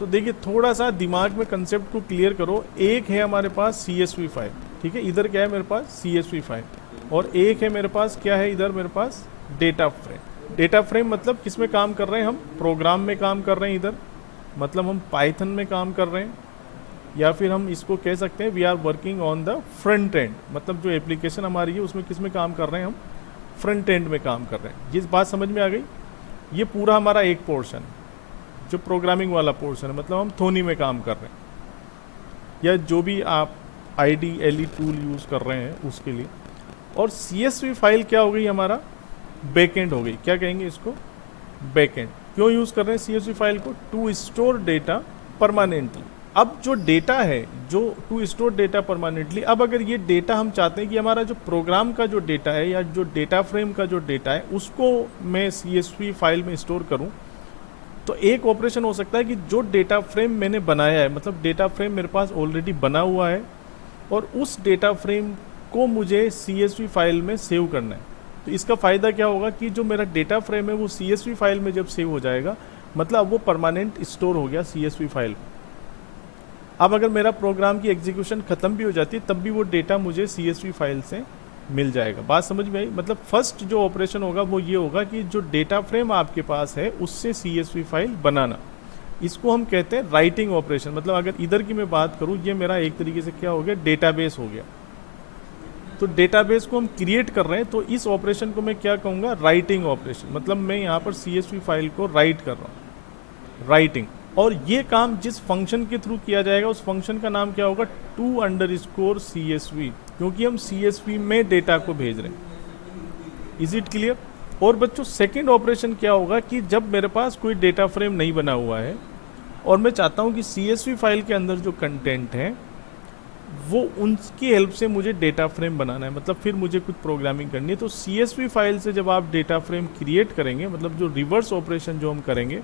तो देखिए थोड़ा सा दिमाग में कंसेप्ट को क्लियर करो। एक है हमारे पास CSV फाइल, ठीक है, इधर क्या है मेरे पास CSV फाइल, और एक है मेरे पास क्या है इधर मेरे पास डेटा फ्रेम। डेटा फ्रेम मतलब किस में काम कर रहे हैं हम, प्रोग्राम में काम कर रहे हैं इधर, मतलब हम पाइथन में काम कर रहे हैं, या फिर हम इसको कह सकते हैं we are working on the front end, मतलब जो एप्लीकेशन हमारी है उसमें किस में काम कर रहे हैं हम, फ्रंट एंड में काम कर रहे हैं। ये बात समझ में आ गई। ये पूरा हमारा एक पोर्शन है जो प्रोग्रामिंग वाला पोर्शन है, मतलब हम थोनी में काम कर रहे हैं, या जो भी आप IDLE टूल यूज़ कर रहे हैं उसके लिए। और CSV फाइल क्या हो गई हमारा, बैकएंड हो गई। क्या कहेंगे इसको, बैकएंड। क्यों यूज़ कर रहे हैं CSV फाइल को, टू स्टोर डेटा परमानेंटली। अब जो डेटा है, जो टू स्टोर डेटा परमानेंटली, अब अगर ये डेटा हम चाहते हैं कि हमारा जो प्रोग्राम का जो डेटा है या जो डेटा फ्रेम का जो डेटा है उसको मैं CSV फाइल में स्टोर करूं, तो एक ऑपरेशन हो सकता है कि जो डेटा फ्रेम मैंने बनाया है, मतलब डेटा फ्रेम मेरे पास ऑलरेडी बना हुआ है और उस डेटा फ्रेम को मुझे CSV फाइल में सेव करना है। तो इसका फ़ायदा क्या होगा कि जो मेरा डेटा फ्रेम है वो CSV फाइल में जब सेव हो जाएगा, मतलब वो परमानेंट स्टोर हो गया CSV फाइल। अब अगर मेरा प्रोग्राम की एग्जीक्यूशन ख़त्म भी हो जाती है तब भी वो डेटा मुझे CSV फाइल से मिल जाएगा। बात समझ में आई। मतलब फर्स्ट जो ऑपरेशन होगा वो ये होगा कि जो डेटा फ्रेम आपके पास है उससे CSV फाइल बनाना, इसको हम कहते हैं राइटिंग ऑपरेशन। मतलब अगर इधर की मैं बात करूँ, ये मेरा एक तरीके से क्या हो गया, डेटाबेस हो गया। तो डेटाबेस को हम क्रिएट कर रहे हैं, तो इस ऑपरेशन को मैं क्या कहूँगा, राइटिंग ऑपरेशन। मतलब मैं यहाँ पर CSV फाइल को राइट कर रहा हूँ, राइटिंग। और ये काम जिस फंक्शन के थ्रू किया जाएगा उस फंक्शन का नाम क्या होगा, to_CSV, क्योंकि हम CSV में डेटा को भेज रहे हैं। Is it clear. और बच्चों सेकेंड ऑपरेशन क्या होगा कि जब मेरे पास कोई डेटा फ्रेम नहीं बना हुआ है और मैं चाहता हूँ कि CSV फाइल के अंदर जो कंटेंट है वो उनकी हेल्प से मुझे डेटा फ्रेम बनाना है, मतलब फिर मुझे कुछ प्रोग्रामिंग करनी है। तो CSV फाइल से जब आप डेटा फ्रेम क्रिएट करेंगे, मतलब जो रिवर्स ऑपरेशन जो हम करेंगे,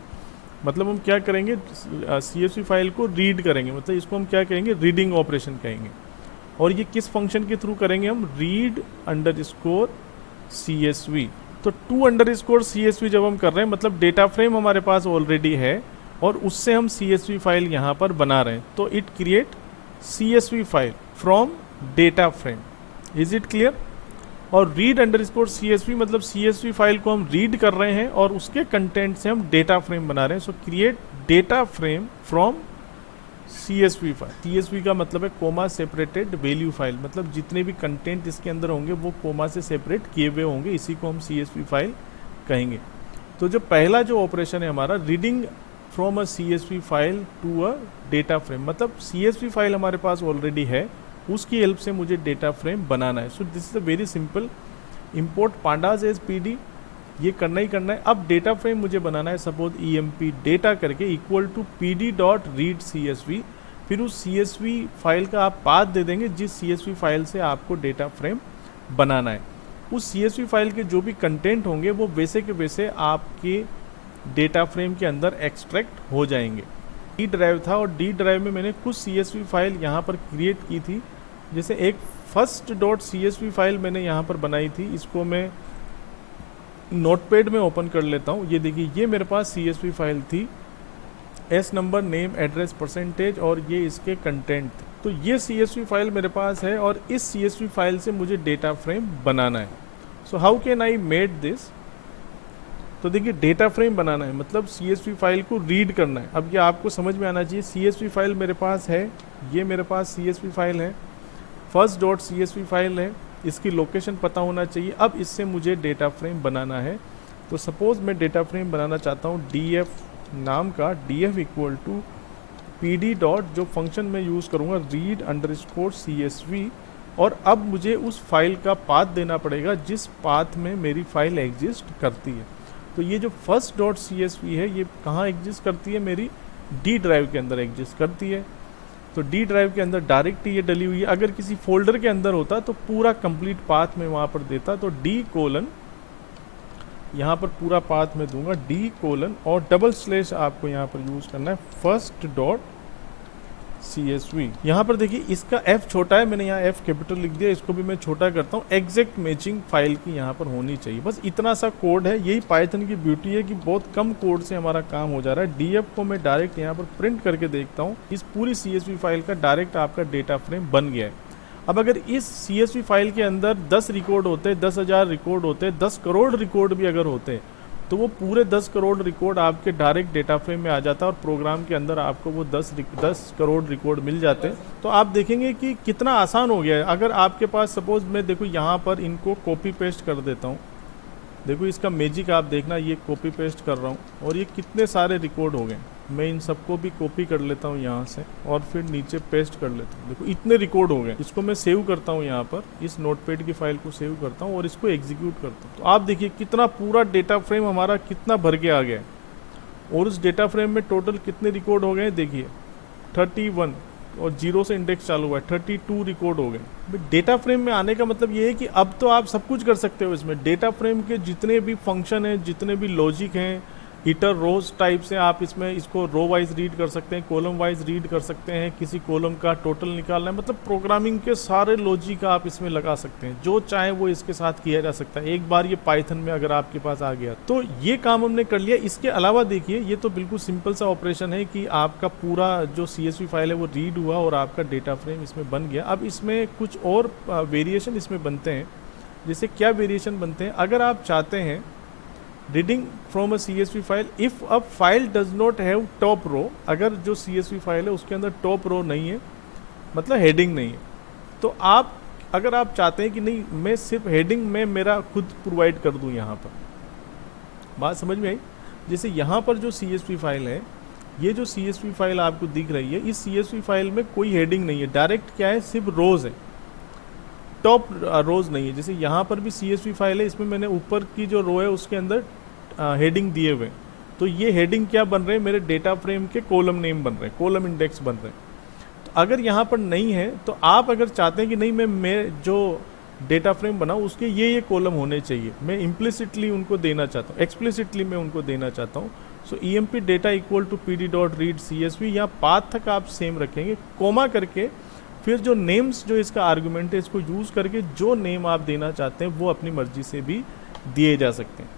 मतलब हम क्या करेंगे, CSV फाइल को रीड करेंगे, मतलब इसको हम क्या कहेंगे, रीडिंग ऑपरेशन कहेंगे। और ये किस फंक्शन के थ्रू करेंगे हम, read_CSV। तो to_CSV जब हम कर रहे हैं, मतलब डेटा फ्रेम हमारे पास ऑलरेडी है और उससे हम CSV फाइल यहाँ पर बना रहे हैं, तो it create CSV file from data frame. Is it clear. और read_CSV मतलब CSV फाइल को हम रीड कर रहे हैं और उसके कंटेंट से हम डेटा फ्रेम बना रहे हैं। सो create data frame from CSV file. CSV का मतलब है कोमा सेपरेटेड वैल्यू फाइल, मतलब जितने भी कंटेंट इसके अंदर होंगे वो कोमा से सेपरेट किए हुए होंगे, इसी को हम CSV फाइल कहेंगे। तो जो पहला जो ऑपरेशन है हमारा, reading from a CSV file to a data frame, मतलब CSV फाइल हमारे पास ऑलरेडी है, उसकी हेल्प से मुझे डेटा फ्रेम बनाना है। So this is a very simple, import pandas as PD, ये करना ही करना है। अब डेटा फ्रेम मुझे बनाना है, सपोज EMP डेटा करके इक्वल टू PD.read_CSV, फिर उस CSV फाइल का आप पाथ दे देंगे जिस CSV फाइल से आपको डेटा फ्रेम बनाना है। उस CSV फाइल के जो भी कंटेंट होंगे वो वैसे के वैसे आपके डेटा फ्रेम के अंदर एक्सट्रैक्ट हो जाएंगे। D ड्राइव था और D ड्राइव में मैंने कुछ CSV फाइल यहाँ पर क्रिएट की थी, जैसे एक first.CSV फाइल मैंने यहाँ पर बनाई थी, इसको मैं नोटपैड में ओपन कर लेता हूँ। ये देखिए, ये मेरे पास CSV फाइल थी, S number, name, address, percentage, और ये इसके कंटेंट थे। तो ये CSV फाइल मेरे पास है और इस CSV फाइल से मुझे डेटा फ्रेम बनाना है। So how can I made this. तो देखिए डेटा फ्रेम बनाना है मतलब CSV फाइल को रीड करना है। अब ये आपको समझ में आना चाहिए, CSV फाइल मेरे पास है, ये मेरे पास CSV फाइल है, first.CSV फाइल है, इसकी लोकेशन पता होना चाहिए। अब इससे मुझे डेटा फ्रेम बनाना है। तो सपोज मैं डेटा फ्रेम बनाना चाहता हूँ DF नाम का, DF equal to PD dot, जो फंक्शन मैं यूज़ करूँगा read_CSV, और अब मुझे उस फाइल का पाथ देना पड़ेगा जिस पाथ में मेरी फाइल एग्जिस्ट करती है। तो ये जो first.CSV है ये कहाँ एग्जिस्ट करती है, मेरी D ड्राइव के अंदर एग्जिस्ट करती है। तो D ड्राइव के अंदर डायरेक्ट ये डली हुई है। अगर किसी फोल्डर के अंदर होता तो पूरा कंप्लीट पाथ में वहाँ पर देता, तो D:, यहाँ पर पूरा पाथ में दूंगा D:, और डबल स्लैश आपको यहाँ पर यूज़ करना है, first.CSV CSV। यहाँ पर देखिए इसका F छोटा है, मैंने यहाँ F कैपिटल लिख दिया, इसको भी मैं छोटा करता हूँ। एग्जैक्ट मैचिंग फाइल की यहाँ पर होनी चाहिए, बस इतना सा कोड है। यही पाइथन की ब्यूटी है कि बहुत कम कोड से हमारा काम हो जा रहा है। DF को मैं डायरेक्ट यहाँ पर प्रिंट करके देखता हूँ, इस पूरी CSV फाइल का डायरेक्ट आपका डेटा फ्रेम बन गया है। अब अगर इस CSV फाइल के अंदर 10 रिकॉर्ड होते, 10,000 रिकॉर्ड होते, 10 करोड़ रिकॉर्ड भी अगर होते, तो वो पूरे 10 करोड़ रिकॉर्ड आपके डायरेक्ट डेटा फ्रेम में आ जाता है और प्रोग्राम के अंदर आपको वो 10 करोड़ रिकॉर्ड मिल जाते हैं। तो आप देखेंगे कि कितना आसान हो गया है। अगर आपके पास सपोज मैं देखो यहाँ पर इनको कॉपी पेस्ट कर देता हूँ, देखो इसका मैजिक आप देखना, ये कॉपी पेस्ट कर रहा हूँ और ये कितने सारे रिकॉर्ड हो गए। मैं इन सबको भी कॉपी कर लेता हूँ यहाँ से और फिर नीचे पेस्ट कर लेता हूँ। देखो इतने रिकॉर्ड हो गए। इसको मैं सेव करता हूँ, यहाँ पर इस नोटपैड की फाइल को सेव करता हूँ और इसको एग्जीक्यूट करता हूँ। तो आप देखिए कितना पूरा डेटा फ्रेम हमारा कितना भर के आ गया है। और उस डेटा फ्रेम में टोटल कितने रिकॉर्ड हो गए देखिए, 31 और 0 से इंडेक्स चालू हुआ है, 32 रिकॉर्ड हो गए। डेटा फ्रेम में आने का मतलब ये है कि अब तो आप सब कुछ कर सकते हो इसमें। डेटा फ्रेम के जितने भी फंक्शन हैं, जितने भी लॉजिक हैं, इटर रोज टाइप से आप इसमें इसको रो वाइज रीड कर सकते हैं, कॉलम वाइज रीड कर सकते हैं, किसी कॉलम का टोटल निकालना है, मतलब प्रोग्रामिंग के सारे लॉजिक आप इसमें लगा सकते हैं। जो चाहे वो इसके साथ किया जा सकता है एक बार ये पाइथन में अगर आपके पास आ गया तो ये काम हमने कर लिया। इसके अलावा देखिए ये तो बिल्कुल सिंपल सा ऑपरेशन है कि आपका पूरा जो CSV फाइल है वो रीड हुआ और आपका डेटा फ्रेम इसमें बन गया। अब इसमें कुछ और वेरिएशन इसमें बनते हैं। जैसे क्या वेरिएशन बनते हैं, अगर आप चाहते हैं reading from a CSV file if a file does not have top row, अगर जो CSV फाइल है उसके अंदर टॉप रो नहीं है, मतलब हेडिंग नहीं है, तो आप अगर आप चाहते हैं कि नहीं मैं सिर्फ हेडिंग में मेरा खुद प्रोवाइड कर दूं, यहाँ पर बात समझ में आई। जैसे यहाँ पर जो CSV फाइल है, ये जो CSV फाइल आपको दिख रही है, इस CSV फाइल में कोई हेडिंग नहीं है, डायरेक्ट क्या है सिर्फ रोज है, टॉप रोज नहीं है। जैसे यहाँ पर भी CSV फाइल है, इसमें मैंने ऊपर की जो रो है उसके अंदर हेडिंग दिए हुए, तो ये हेडिंग क्या बन रहे हैं, मेरे डेटा फ्रेम के कॉलम नेम बन रहे हैं, कॉलम इंडेक्स बन रहे हैं। तो अगर यहाँ पर नहीं है तो आप अगर चाहते हैं कि नहीं मैं जो डेटा फ्रेम बनाऊँ उसके ये कॉलम होने चाहिए, मैं इम्प्लिसिटली उनको देना चाहता हूँ, एक्सप्लिसिटली मैं उनको देना चाहता हूँ। So emp data equal to pd.read CSV, या पाथ तक आप सेम रखेंगे, कोमा करके फिर जो नेम्स जो इसका आर्गुमेंट है इसको यूज़ करके जो नेम आप देना चाहते हैं वो अपनी मर्जी से भी दिए जा सकते हैं।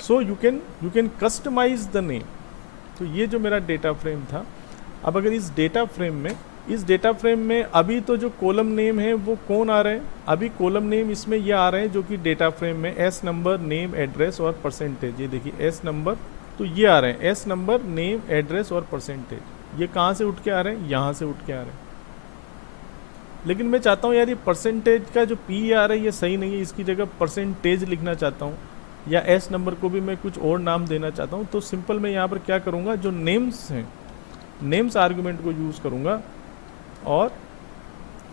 So you can customise the name. तो ये जो मेरा डेटा फ्रेम था, अब अगर इस डेटा फ्रेम में अभी तो जो कॉलम नेम है वो कौन आ रहे हैं, अभी कॉलम नेम इसमें ये आ रहे हैं जो कि डेटा फ्रेम में एस नंबर, नेम, एड्रेस और परसेंटेज। ये देखिए एस नंबर, तो ये आ रहे हैं एस नंबर, नेम, एड्रेस और परसेंटेज। ये कहाँ से उठ के आ रहे हैं, यहाँ से उठ के आ रहे हैं। लेकिन मैं चाहता हूँ यार ये परसेंटेज का जो पी आ रहा है ये सही नहीं है, इसकी जगह परसेंटेज लिखना चाहता हूँ, या एस नंबर को भी मैं कुछ और नाम देना चाहता हूँ। तो सिंपल मैं यहाँ पर क्या करूँगा, जो नेम्स हैं, नेम्स आर्गुमेंट को यूज़ करूँगा और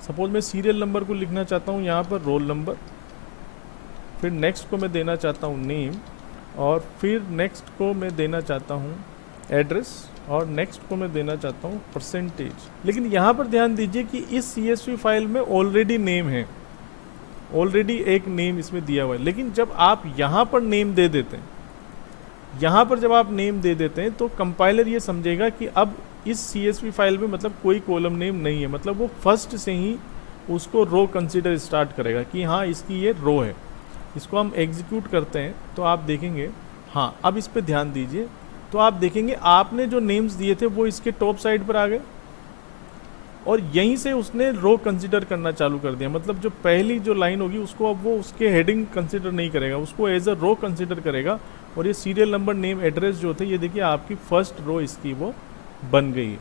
सपोज मैं सीरियल नंबर को लिखना चाहता हूँ यहाँ पर रोल नंबर, फिर नेक्स्ट को मैं देना चाहता हूँ नेम, और फिर नेक्स्ट को मैं देना चाहता हूँ एड्रेस, और नेक्स्ट को मैं देना चाहता हूँ परसेंटेज। लेकिन यहाँ पर ध्यान दीजिए कि इस CSV फाइल में ऑलरेडी नेम है, ऑलरेडी एक नेम इसमें दिया हुआ है। लेकिन जब आप यहाँ पर नेम दे देते हैं, यहाँ पर जब आप नेम दे देते हैं तो कंपाइलर ये समझेगा कि अब इस CSV फाइल में मतलब कोई कॉलम नेम नहीं है, मतलब वो फर्स्ट से ही उसको रो कंसीडर स्टार्ट करेगा कि हाँ इसकी ये रो है। इसको हम एग्जीक्यूट करते हैं तो आप देखेंगे, हाँ अब इस पर ध्यान दीजिए, तो आप देखेंगे आपने जो नेम्स दिए थे वो इसके टॉप साइड पर आ गए और यहीं से उसने रो कंसीडर करना चालू कर दिया। मतलब जो पहली जो लाइन होगी उसको अब वो उसके हेडिंग कंसीडर नहीं करेगा, उसको एज अ रो कंसीडर करेगा। और ये सीरियल नंबर, नेम, एड्रेस जो थे, ये देखिए आपकी फर्स्ट रो इसकी वो बन गई है।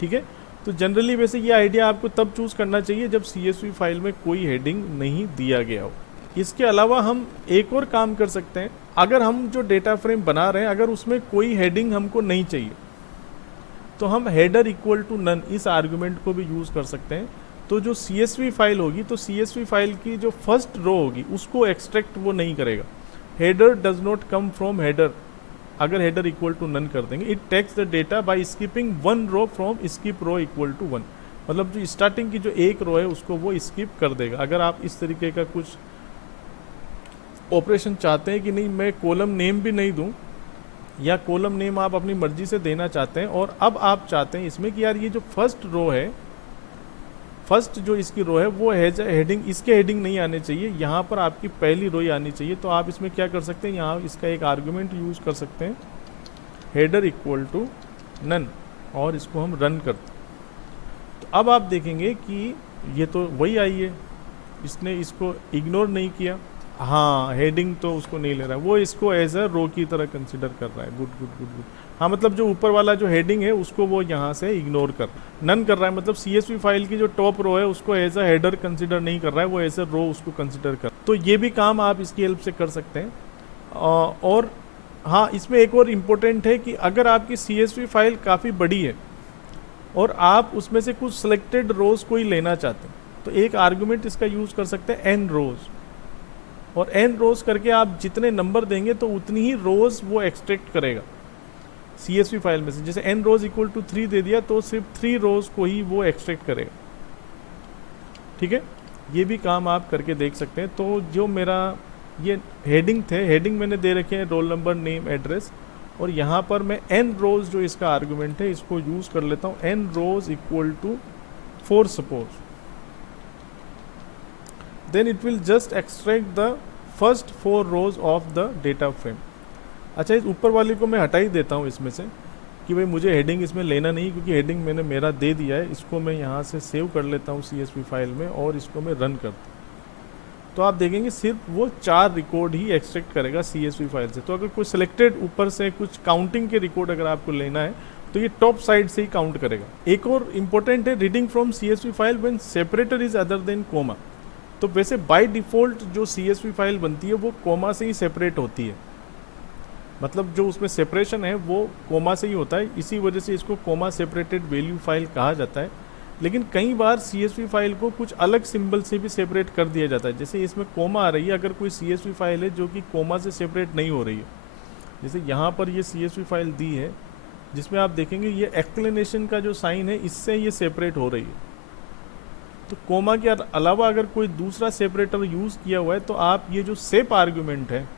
ठीक है, तो जनरली वैसे ये आइडिया आपको तब चूज़ करना चाहिए जब CSV फाइल में कोई हेडिंग नहीं दिया गया हो। इसके अलावा हम एक और काम कर सकते हैं, अगर हम जो डेटा फ्रेम बना रहे हैं अगर उसमें कोई हेडिंग हमको नहीं चाहिए तो हम हेडर इक्वल टू नन इस आर्गुमेंट को भी यूज़ कर सकते हैं। तो जो CSV फाइल होगी तो CSV फाइल की जो फर्स्ट रो होगी उसको एक्सट्रैक्ट वो नहीं करेगा। Header does not come from header, अगर हेडर इक्वल टू नन कर देंगे, it takes the data by skipping one row from skip row equal to 1, मतलब जो स्टार्टिंग की जो एक रो है उसको वो स्किप कर देगा। अगर आप इस तरीके का कुछ ऑपरेशन चाहते हैं कि नहीं मैं कॉलम नेम भी नहीं दूं, या कॉलम नेम आप अपनी मर्जी से देना चाहते हैं, और अब आप चाहते हैं इसमें कि यार ये जो फर्स्ट रो है, फर्स्ट जो इसकी रो है वो हेडिंग, इसके हेडिंग नहीं आने चाहिए, यहाँ पर आपकी पहली रो ही आनी चाहिए। तो आप इसमें क्या कर सकते हैं, यहाँ इसका एक आर्गुमेंट यूज़ कर सकते हैं, हेडर इक्वल टू नन, और इसको हम रन करते हैं। तो अब आप देखेंगे कि ये तो वही आई है, इसने इसको इग्नोर नहीं किया, हाँ हेडिंग तो उसको नहीं ले रहा है, वो इसको एज अ रो की तरह कंसिडर कर रहा है। Good good good good. हाँ मतलब जो ऊपर वाला जो हेडिंग है उसको वो यहाँ से इग्नोर कर, नन कर रहा है, मतलब CSV फाइल की जो टॉप रो है उसको एज अ हेडर कंसिडर नहीं कर रहा है, वो एज अ रो उसको कंसिडर कर। तो ये भी काम आप इसकी हेल्प से कर सकते हैं। और हाँ, इसमें एक और इम्पोर्टेंट है कि अगर आपकी CSV फाइल काफ़ी बड़ी है और आप उसमें से कुछ सिलेक्टेड रोज कोई लेना चाहते हैं, तो एक आर्गुमेंट इसका यूज़ कर सकते हैं n रोज, और n रोज करके आप जितने नंबर देंगे तो उतनी ही रोज वो एक्सट्रैक्ट करेगा CSV फाइल में से। जैसे n रोज इक्वल टू 3 दे दिया तो सिर्फ 3 रोज को ही वो एक्सट्रैक्ट करेगा। ठीक है, ये भी काम आप करके देख सकते हैं। तो जो मेरा ये हेडिंग थे, हेडिंग मैंने दे रखे हैं रोल नंबर, नेम, एड्रेस, और यहाँ पर मैं n रोज जो इसका आर्गुमेंट है इसको यूज़ कर लेता हूँ, n rows equal to 4 suppose, then it will just extract the first 4 rows of the data frame। अच्छा, इस ऊपर वाले को मैं हटा ही देता हूँ इसमें से कि भाई मुझे हेडिंग इसमें लेना नहीं, क्योंकि हेडिंग मैंने मेरा दे दिया है। इसको मैं यहाँ से सेव कर लेता हूँ CSV फाइल में, और इसको मैं रन करता हूँ। तो आप देखेंगे सिर्फ वो 4 रिकॉर्ड ही एक्सट्रैक्ट करेगा CSV फाइल से। तो अगर कोई सिलेक्टेड ऊपर से कुछ काउंटिंग के रिकॉर्ड अगर आपको लेना है तो ये टॉप साइड से ही काउंट करेगा। एक और इम्पोर्टेंट है, reading from CSV file when separator is other than comma. तो वैसे बाय डिफ़ॉल्ट जो CSV फाइल बनती है वो कोमा से ही सेपरेट होती है, मतलब जो उसमें सेपरेशन है वो कोमा से ही होता है, इसी वजह से इसको कोमा सेपरेटेड वैल्यू फाइल कहा जाता है। लेकिन कई बार CSV फाइल को कुछ अलग सिंबल से भी सेपरेट कर दिया जाता है। जैसे इसमें कोमा आ रही है, अगर कोई CSV फाइल है जो कि कोमा से सेपरेट नहीं हो रही है, जैसे यहाँ पर ये CSV फाइल दी है जिसमें आप देखेंगे ये एक्सक्लेमेशन का जो साइन है इससे ये सेपरेट हो रही है। तो कोमा के अलावा अगर कोई दूसरा सेपरेटर यूज़ किया हुआ है तो आप ये जो सेप आर्गुमेंट है,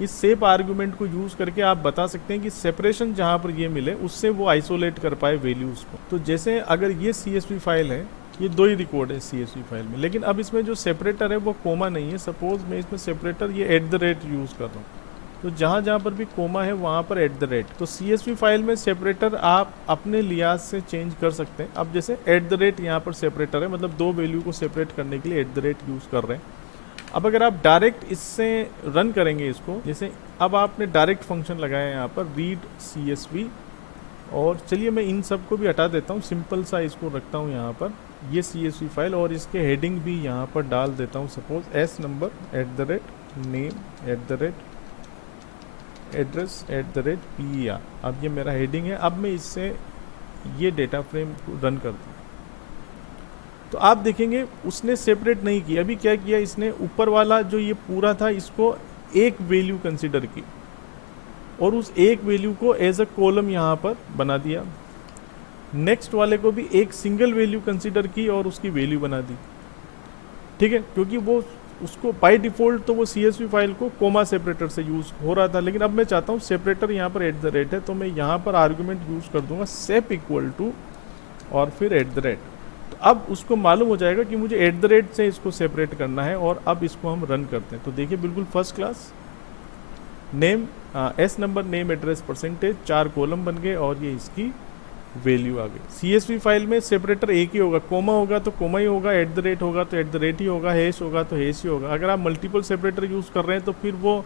इस सेप आर्गुमेंट को यूज़ करके आप बता सकते हैं कि सेपरेशन जहाँ पर ये मिले उससे वो आइसोलेट कर पाए वैल्यूज़ को। तो जैसे अगर ये CSV फाइल है, ये 2 ही रिकॉर्ड है CSV फाइल में, लेकिन अब इसमें जो सेपरेटर है वो कोमा नहीं है। सपोज मैं इसमें सेपरेटर ये @ यूज़ कर रहा हूँ, तो जहाँ जहाँ पर भी कोमा है वहाँ पर @ तो CSV फाइल में सेपरेटर आप अपने लिहाज से चेंज कर सकते हैं। अब जैसे @ यहाँ पर सेपरेटर है, मतलब 2 वैल्यू को सेपरेट करने के लिए @ यूज़ कर रहे हैं। अब अगर आप डायरेक्ट इससे रन करेंगे इसको, जैसे अब आपने डायरेक्ट फंक्शन लगाया है यहाँ पर रीड CSV, और चलिए मैं इन सब को भी हटा देता हूँ, सिंपल सा इसको रखता हूँ यहाँ पर ये CSV फाइल, और इसके हेडिंग भी यहाँ पर डाल देता हूँ, suppose S number @name address @PER। अब ये मेरा हेडिंग है। अब मैं इससे ये डेटा फ्रेम को रन करता हूँ, तो आप देखेंगे उसने सेपरेट नहीं किया। अभी क्या किया इसने, ऊपर वाला जो ये पूरा था इसको एक वैल्यू कंसिडर की, और उस एक वैल्यू को एज अ कॉलम यहाँ पर बना दिया। नेक्स्ट वाले को भी एक सिंगल वैल्यू कंसिडर की और उसकी वैल्यू बना दी। ठीक है, क्योंकि वो उसको बाय डिफ़ॉल्ट तो वो CSV फाइल को कोमा सेपरेटर से यूज़ हो रहा था, लेकिन अब मैं चाहता हूँ सेपरेटर यहाँ पर @ है, तो मैं यहाँ पर आर्गुमेंट यूज़ कर दूंगा सेप इक्वल टू और फिर @ तो अब उसको मालूम हो जाएगा कि मुझे @ से इसको सेपरेट करना है। और अब इसको हम रन करते हैं, तो देखिए बिल्कुल first class. Name S number, name, address, %, 4 column बन गए और ये इसकी वैल्यू आ गई। CSV फाइल में सेपरेटर एक ही होगा, कोमा होगा तो कोमा ही होगा, @ होगा तो @ ही होगा, हैश होगा तो हैश ही होगा। अगर आप मल्टीपल सेपरेटर यूज़ कर रहे हैं तो फिर वो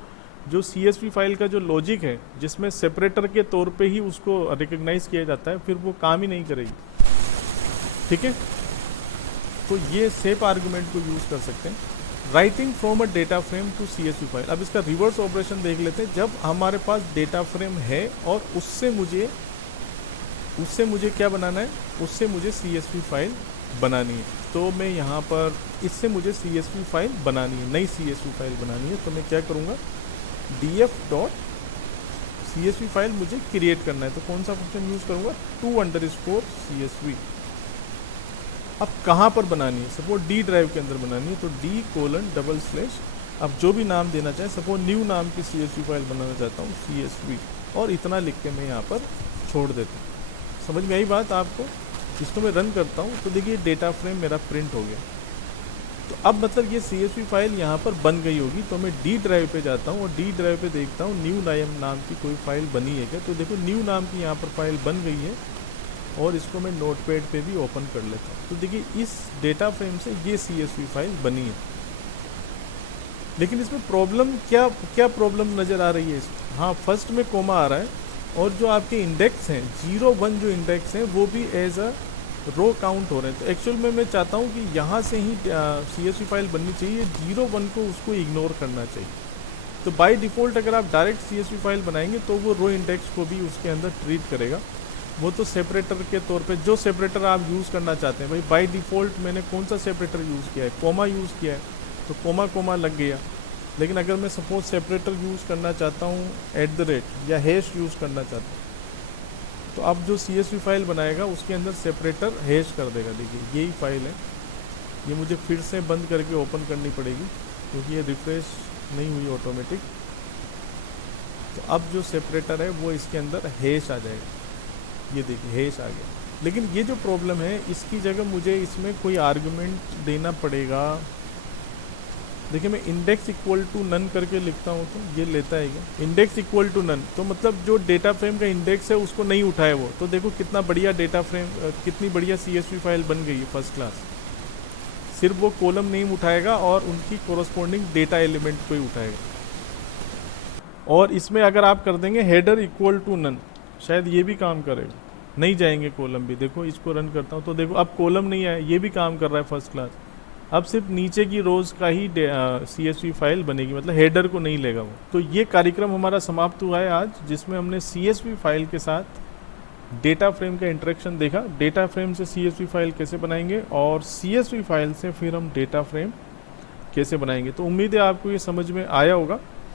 जो CSV फाइल का जो लॉजिक है जिसमें सेपरेटर के तौर पे ही उसको रिकग्नाइज किया जाता है, फिर वो काम ही नहीं करेगी। ठीक है, तो ये सेप आर्गुमेंट को यूज़ कर सकते हैं। Writing from a data frame to CSV file. अब इसका रिवर्स ऑपरेशन देख लेते हैं। जब हमारे पास डेटा फ्रेम है और उससे मुझे क्या बनाना है, उससे मुझे CSV फाइल बनानी है, तो मैं यहाँ पर इससे मुझे CSV फाइल बनानी है, नई CSV फाइल बनानी है। तो मैं क्या करूँगा, df.csv फाइल मुझे क्रिएट करना है, तो कौन सा फंक्शन यूज़ करूँगा, to_csv। अब कहाँ पर बनानी है, सपोज D ड्राइव के अंदर बनानी है, तो D:\/ अब जो भी नाम देना चाहे, सपोज न्यू नाम की CSV फाइल बनाना चाहता हूँ, CSV और इतना लिख के मैं यहाँ पर छोड़ देता हूँ। समझ में आई बात आपको? इसको मैं रन करता हूँ तो देखिए डेटा फ्रेम मेरा प्रिंट हो गया। तो अब मतलब ये CSV फाइल यहाँ पर बन गई होगी। तो मैं डी ड्राइव पे जाता हूँ और डी ड्राइव पे देखता हूँ न्यू नाम की कोई फाइल बनी है क्या। तो देखो न्यू नाम की यहाँ पर फाइल बन गई है और इसको मैं नोटपैड पे भी ओपन कर लेता हूँ। तो देखिए इस डेटा फ्रेम से ये CSV फाइल बनी है। लेकिन इसमें प्रॉब्लम क्या प्रॉब्लम नज़र आ रही है इसमें? हाँ, फर्स्ट में कोमा आ रहा है और जो आपके इंडेक्स हैं 0-1 जो इंडेक्स हैं वो भी एज अ रो काउंट हो रहे हैं। तो एक्चुअल में मैं चाहता हूँ कि यहाँ से ही CSV फाइल बननी चाहिए, 0-1 को उसको इग्नोर करना चाहिए। तो बाय डिफ़ॉल्ट अगर आप डायरेक्ट CSV फाइल बनाएंगे तो वो रो इंडेक्स को भी उसके अंदर ट्रीट करेगा। वो तो सेपरेटर के तौर पे जो सेपरेटर आप यूज़ करना चाहते हैं, भाई बाय डिफ़ॉल्ट मैंने कौन सा सेपरेटर यूज़ किया है, कोमा यूज़ किया है तो कोमा लग गया। लेकिन अगर मैं सपोज सेपरेटर यूज़ करना चाहता हूँ @ या हैश यूज़ करना चाहता हूँ तो अब जो CSV फाइल बनाएगा उसके अंदर सेपरेटर हैश कर देगा। देखिए यही फाइल है, ये मुझे फिर से बंद करके ओपन करनी पड़ेगी क्योंकि ये रिफ्रेश नहीं हुई ऑटोमेटिक। तो अब जो सेपरेटर है वो इसके अंदर हैश आ जाएगा। ये देखिए हैश आ गया। लेकिन ये जो प्रॉब्लम है इसकी जगह मुझे इसमें कोई आर्गुमेंट देना पड़ेगा। देखिए मैं इंडेक्स इक्वल टू नन करके लिखता हूँ तो ये लेता है क्या? इंडेक्स इक्वल टू नन तो मतलब जो डेटा फ्रेम का इंडेक्स है उसको नहीं उठाए वो। तो देखो कितना बढ़िया डेटा फ्रेम, कितनी बढ़िया CSV फाइल बन गई है फर्स्ट क्लास। सिर्फ वो कॉलम नेम उठाएगा और उनकी कोरस्पॉन्डिंग डेटा एलिमेंट को ही उठाएगा। और इसमें अगर आप कर देंगे हेडर इक्वल टू नन शायद ये भी काम करेगा, नहीं जाएंगे कॉलम भी। देखो इसको रन करता हूँ तो देखो अब कॉलम नहीं आया, ये भी काम कर रहा है फर्स्ट क्लास। अब सिर्फ नीचे की रोज का ही CSV फाइल बनेगी, मतलब हेडर को नहीं लेगा वो। तो ये कार्यक्रम हमारा समाप्त हुआ है आज, जिसमें हमने CSV फाइल के साथ डेटा फ्रेम का इंटरेक्शन देखा। डेटा फ्रेम से CSV फाइल कैसे बनाएंगे और CSV फाइल से फिर हम डेटा फ्रेम कैसे बनाएंगे। तो उम्मीद है आपको ये समझ में आया होगा।